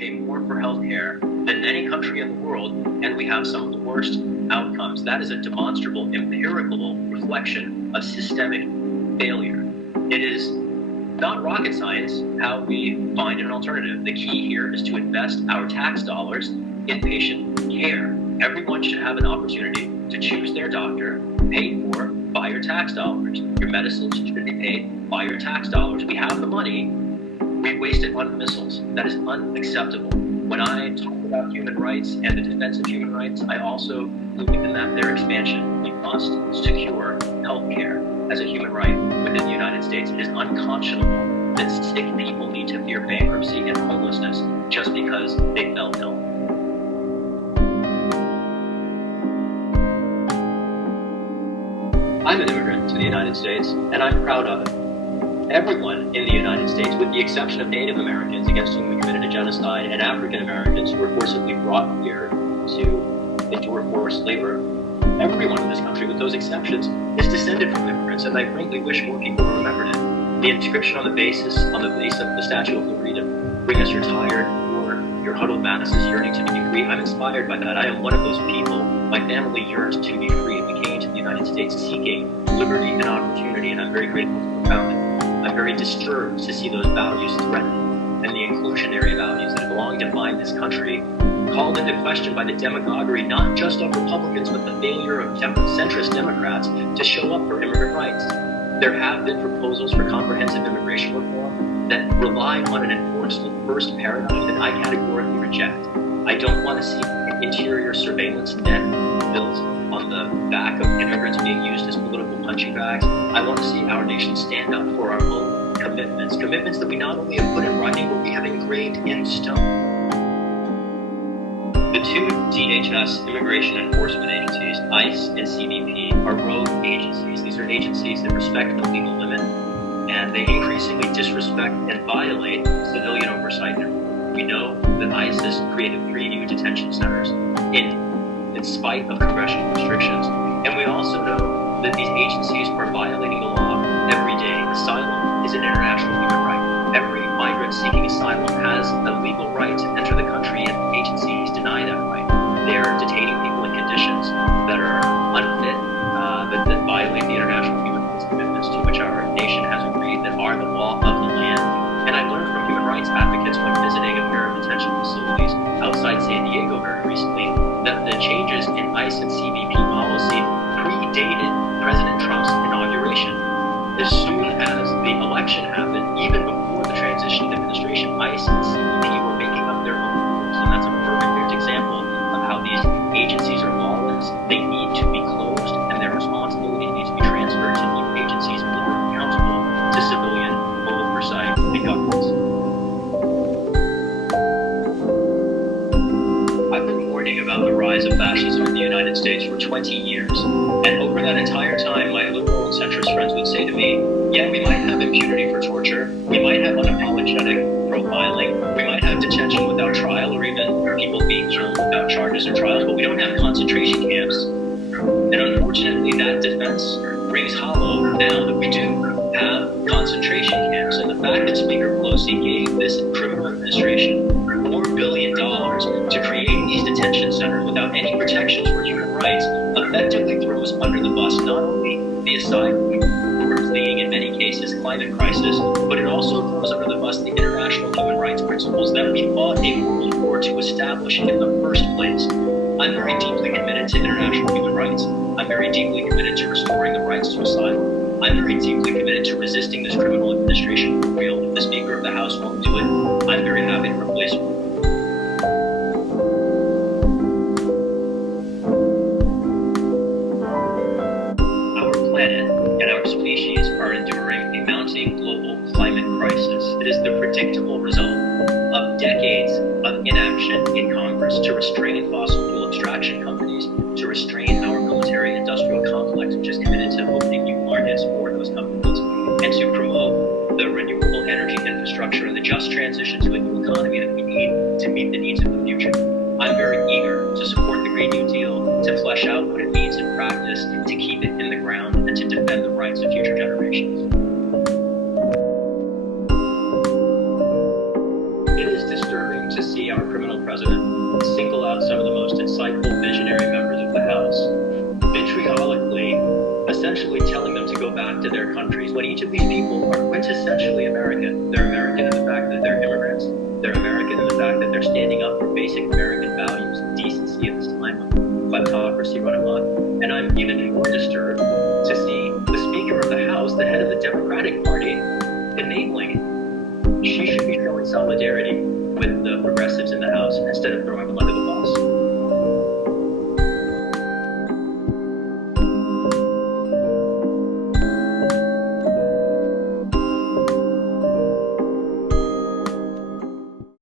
pay more for healthcare than any country in the world, and we have some of the worst outcomes. That is a demonstrable, empirical reflection of systemic failure. It is not rocket science how we find an alternative. The key here is to invest our tax dollars in patient care. Everyone should have an opportunity to choose their doctor paid for by your tax dollars. Your medicines should be paid by your tax dollars. We have the money, we waste it on missiles. That is unacceptable. When I talk about human rights and the defense of human rights, I also believe in that their expansion. We must secure healthcare as a human right within the United States. It is unconscionable that sick people need to fear bankruptcy and homelessness just because they fell ill. I'm an immigrant to the United States, and I'm proud of it. Everyone in the United States, with the exception of Native Americans against whom we committed a genocide, and African Americans who were forcibly brought here to endure forced labor, everyone in this country, with those exceptions, is descended from immigrants, and I frankly wish more people remembered it. The inscription on the base of the Statue of Liberty to bring us your tired or your huddled masses yearning to be free, I'm inspired by that. I am one of those people. My family yearns to be free. We came to the United States seeking liberty and opportunity, and I'm very grateful for the family. I'm very disturbed to see those values threatened and the inclusionary values that have long defined this country called into question by the demagoguery not just of Republicans, but the failure of centrist Democrats to show up for immigrant rights. There have been proposals for comprehensive immigration reform that rely on an enforcement-first paradigm that I categorically reject. I don't want to see interior surveillance net built on the back of immigrants being used as political punching bags. I want to see our nation stand up for our own commitments that we not only have put in writing, but we have engraved in stone. The two DHS immigration enforcement agencies, ICE and CBP, are rogue agencies. These are agencies that respect the legal limit, and they increasingly disrespect and violate civilian oversight. We know that ICE has created 3 new detention centers in spite of congressional restrictions, and we also know that these agencies are violating the law every day. Asylum is an international human right. Every migrant seeking asylum has a legal right to enter the country, and agencies deny that right. They are detaining people in conditions that are unfit, that violate the international human rights commitments to which our nation has agreed, that are the law of the land. And I learned from human rights advocates when visiting a pair of detention facilities outside San Diego very recently that the changes in ICE and CBP policy predated President Trump's inauguration. As soon as the election happened, even before the transition administration, ICE and CBP were making up their own rules, and that's a perfect example of how these agencies are lawless. They need to be closed, and their responsibility needs to be transferred to new agencies more accountable to civilian oversight and governance. I've been warning about the rise of fascism in the United States for 20 years, and over that entire time, my liberal and centrist friends would say to me, yeah, we might have impunity for torture, we might have unapologetic profiling, we might have detention without trial, or even people being killed without charges or trials, but we don't have concentration camps. And unfortunately, that defense rings hollow now that we do have concentration camps. And the fact that Speaker Pelosi gave this criminal administration $4 billion to create these detention centers without any protections for human rights effectively throws under the bus not only the asylum who are fleeing in many cases climate crisis, but it also throws under the bus the international human rights principles that we fought a world war to establish in the first place. I'm very deeply committed to international human rights. I'm very deeply committed to restoring the rights to asylum. I'm very deeply committed to resisting this criminal administration for real. If the Speaker of the House won't do it, I'm very happy to replace him. Our planet and our species are enduring a mounting global climate crisis. It is the predictable result of decades of inaction in Congress to restrain fossil fuel extraction companies, to restrain our military-industrial complex, which is committed to opening new markets for those companies, and to promote the renewable energy infrastructure and the just transition to a new economy that we need to meet the needs of the future. I'm very eager to support the Green New Deal, to flesh out what it means in practice, to keep it in the ground, and to defend the rights of future generations. It is disturbing to see be our criminal president, single out some of the most insightful, visionary members of the House, vitriolically, essentially telling them to go back to their countries, when each of these people are quintessentially American. They're American in the fact that they're immigrants. They're American in the fact that they're standing up for basic American values, decency at this time of kleptocracy run amok. And I'm even more disturbed to see the Speaker of the House, the head of the Democratic Party, enabling it. She should be showing solidarity with the progressives in the House instead of throwing them under the